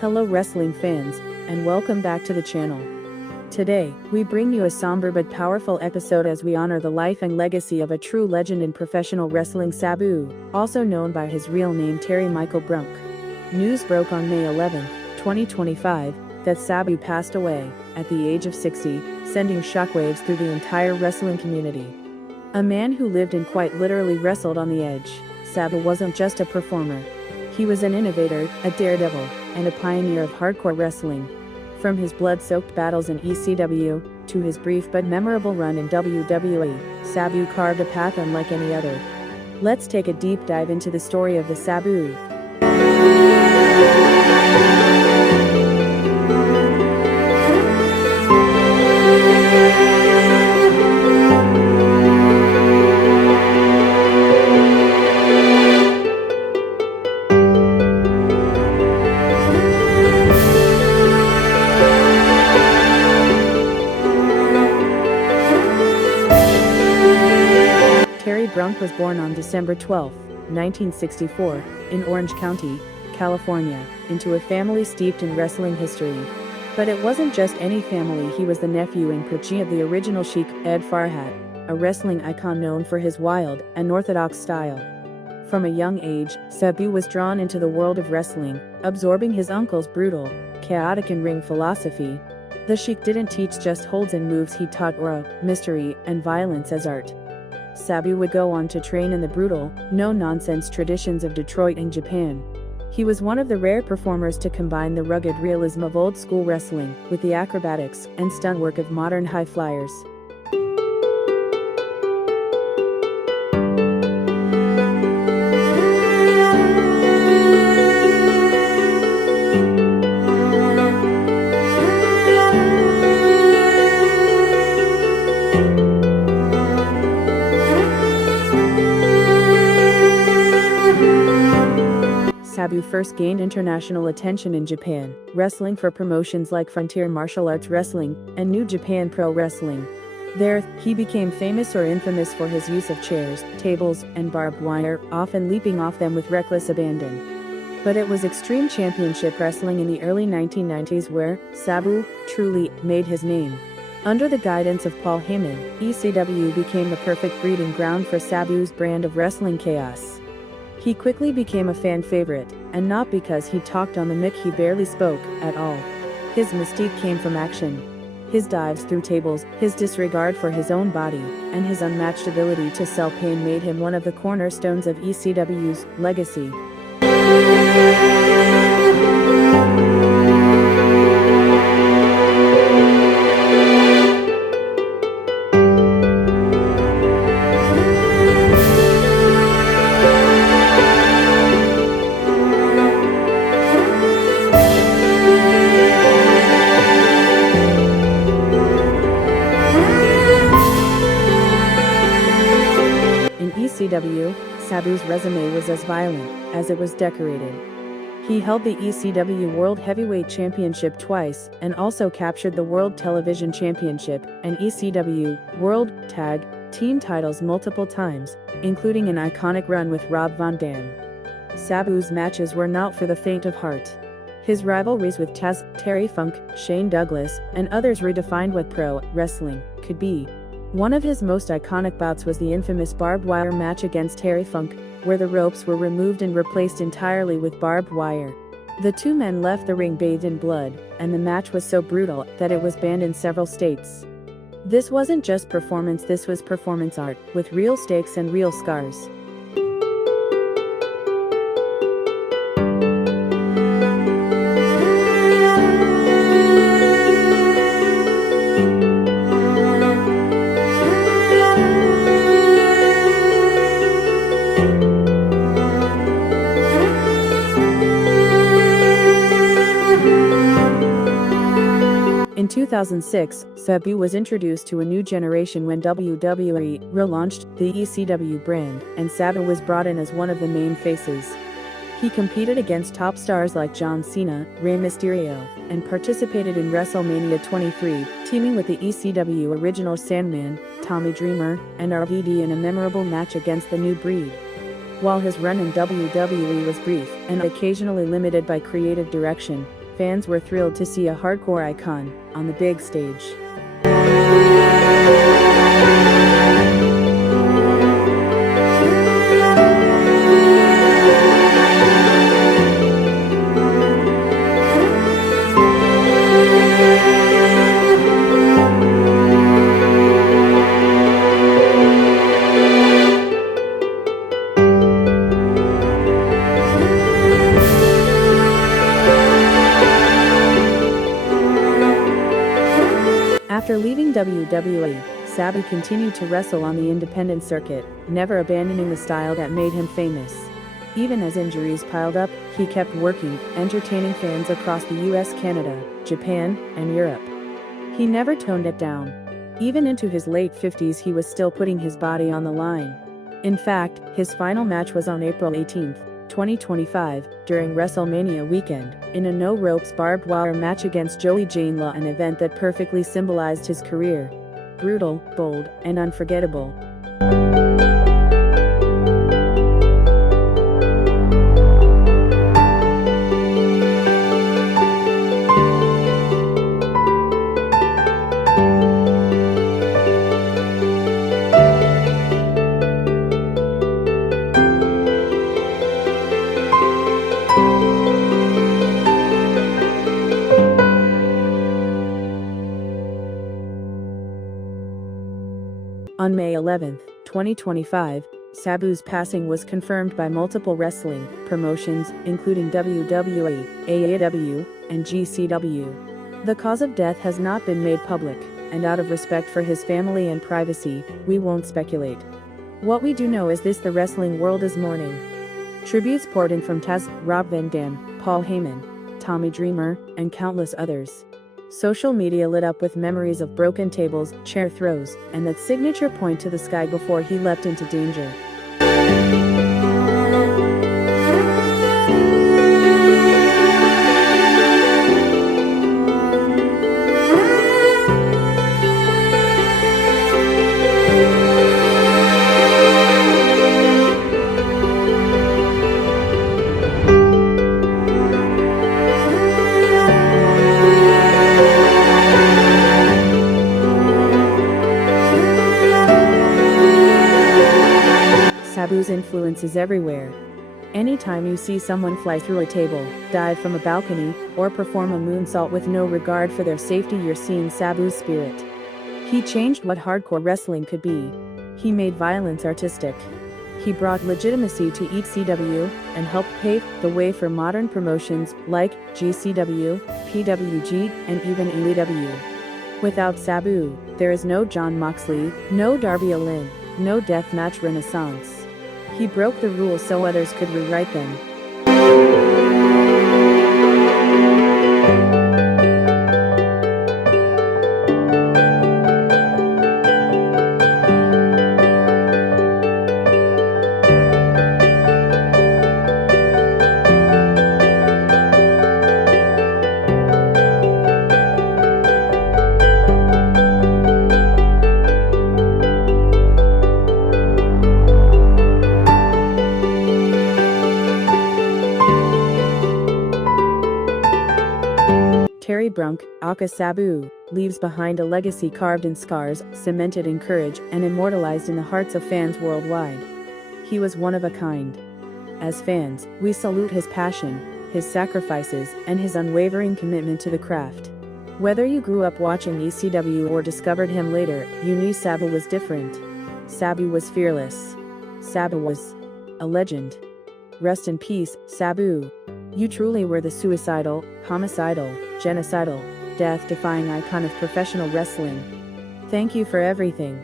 Hello wrestling fans, and welcome back to the channel. Today, we bring you a somber but powerful episode as we honor the life and legacy of a true legend in professional wrestling, Sabu, also known by his real name Terry Michael Brunk. News broke on May 11, 2025, that Sabu passed away, at the age of 60, sending shockwaves through the entire wrestling community. A man who lived and quite literally wrestled on the edge, Sabu wasn't just a performer. He was an innovator, a daredevil, and a pioneer of hardcore wrestling. From his blood-soaked battles in ECW, to his brief but memorable run in WWE, Sabu carved a path unlike any other. Let's take a deep dive into the story of the Sabu. Terry Brunk was born on December 12, 1964, in Orange County, California, into a family steeped in wrestling history. But it wasn't just any family. He was the nephew and protege of the original Sheik, Ed Farhat, a wrestling icon known for his wild, unorthodox style. From a young age, Sabu was drawn into the world of wrestling, absorbing his uncle's brutal, chaotic in-ring philosophy. The Sheik didn't teach just holds and moves, he taught aura, mystery, and violence as art. Sabu would go on to train in the brutal, no-nonsense traditions of Detroit and Japan. He was one of the rare performers to combine the rugged realism of old-school wrestling with the acrobatics and stunt work of modern high flyers. Sabu first gained international attention in Japan, wrestling for promotions like Frontier Martial Arts Wrestling and New Japan Pro Wrestling. There, he became famous or infamous for his use of chairs, tables, and barbed wire, often leaping off them with reckless abandon. But it was Extreme Championship Wrestling in the early 1990s where Sabu truly made his name. Under the guidance of Paul Heyman, ECW became the perfect breeding ground for Sabu's brand of wrestling chaos. He quickly became a fan favorite, and not because he talked on the mic. He barely spoke at all. His mystique came from action. His dives through tables, his disregard for his own body, and his unmatched ability to sell pain made him one of the cornerstones of ECW's legacy. ECW, Sabu's resume was as violent as it was decorated. He held the ECW World Heavyweight Championship twice, and also captured the World Television Championship and ECW World Tag Team titles multiple times, including an iconic run with Rob Van Dam. Sabu's matches were not for the faint of heart. His rivalries with Taz, Terry Funk, Shane Douglas, and others redefined what pro wrestling could be. One of his most iconic bouts was the infamous barbed wire match against Terry Funk, where the ropes were removed and replaced entirely with barbed wire. The two men left the ring bathed in blood, and the match was so brutal that it was banned in several states. This wasn't just performance, this was performance art, with real stakes and real scars. In 2006, Sabu was introduced to a new generation when WWE relaunched the ECW brand, and Sabu was brought in as one of the main faces. He competed against top stars like John Cena, Rey Mysterio, and participated in WrestleMania 23, teaming with the ECW original Sandman, Tommy Dreamer, and RVD in a memorable match against the New Breed. While his run in WWE was brief and occasionally limited by creative direction, fans were thrilled to see a hardcore icon on the big stage. After leaving WWE, Sabu continued to wrestle on the independent circuit, never abandoning the style that made him famous. Even as injuries piled up, he kept working, entertaining fans across the US, Canada, Japan, and Europe. He never toned it down. Even into his late 50s he was still putting his body on the line. In fact, his final match was on April 18, 2025, during WrestleMania weekend, in a no-ropes barbed wire match against Joey Janela, an event that perfectly symbolized his career. Brutal, bold, and unforgettable. On May 11, 2025, Sabu's passing was confirmed by multiple wrestling promotions, including WWE, AEW, and GCW. The cause of death has not been made public, and out of respect for his family and privacy, we won't speculate. What we do know is this: the wrestling world is mourning. Tributes poured in from Taz, Rob Van Dam, Paul Heyman, Tommy Dreamer, and countless others. Social media lit up with memories of broken tables, chair throws, and that signature point to the sky before he leapt into danger. Sabu's influence is everywhere. Anytime you see someone fly through a table, dive from a balcony, or perform a moonsault with no regard for their safety, you're seeing Sabu's spirit. He changed what hardcore wrestling could be. He made violence artistic. He brought legitimacy to ECW, and helped pave the way for modern promotions like GCW, PWG, and even AEW. Without Sabu, there is no Jon Moxley, no Darby Allin, no Deathmatch Renaissance. He broke the rules so others could rewrite them. Terry Brunk, aka Sabu, leaves behind a legacy carved in scars, cemented in courage, and immortalized in the hearts of fans worldwide. He was one of a kind. As fans, we salute his passion, his sacrifices, and his unwavering commitment to the craft. Whether you grew up watching ECW or discovered him later, you knew Sabu was different. Sabu was fearless. Sabu was a legend. Rest in peace, Sabu. You truly were the suicidal, homicidal, genocidal, death-defying icon of professional wrestling. Thank you for everything.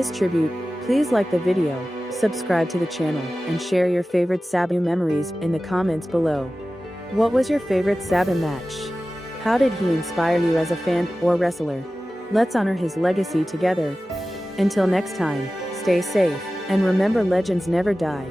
this tribute, please like the video, subscribe to the channel, and share your favorite Sabu memories in the comments below. What was your favorite Sabu match? How did he inspire you as a fan or wrestler? Let's honor his legacy together. Until next time, stay safe, and remember, legends never die.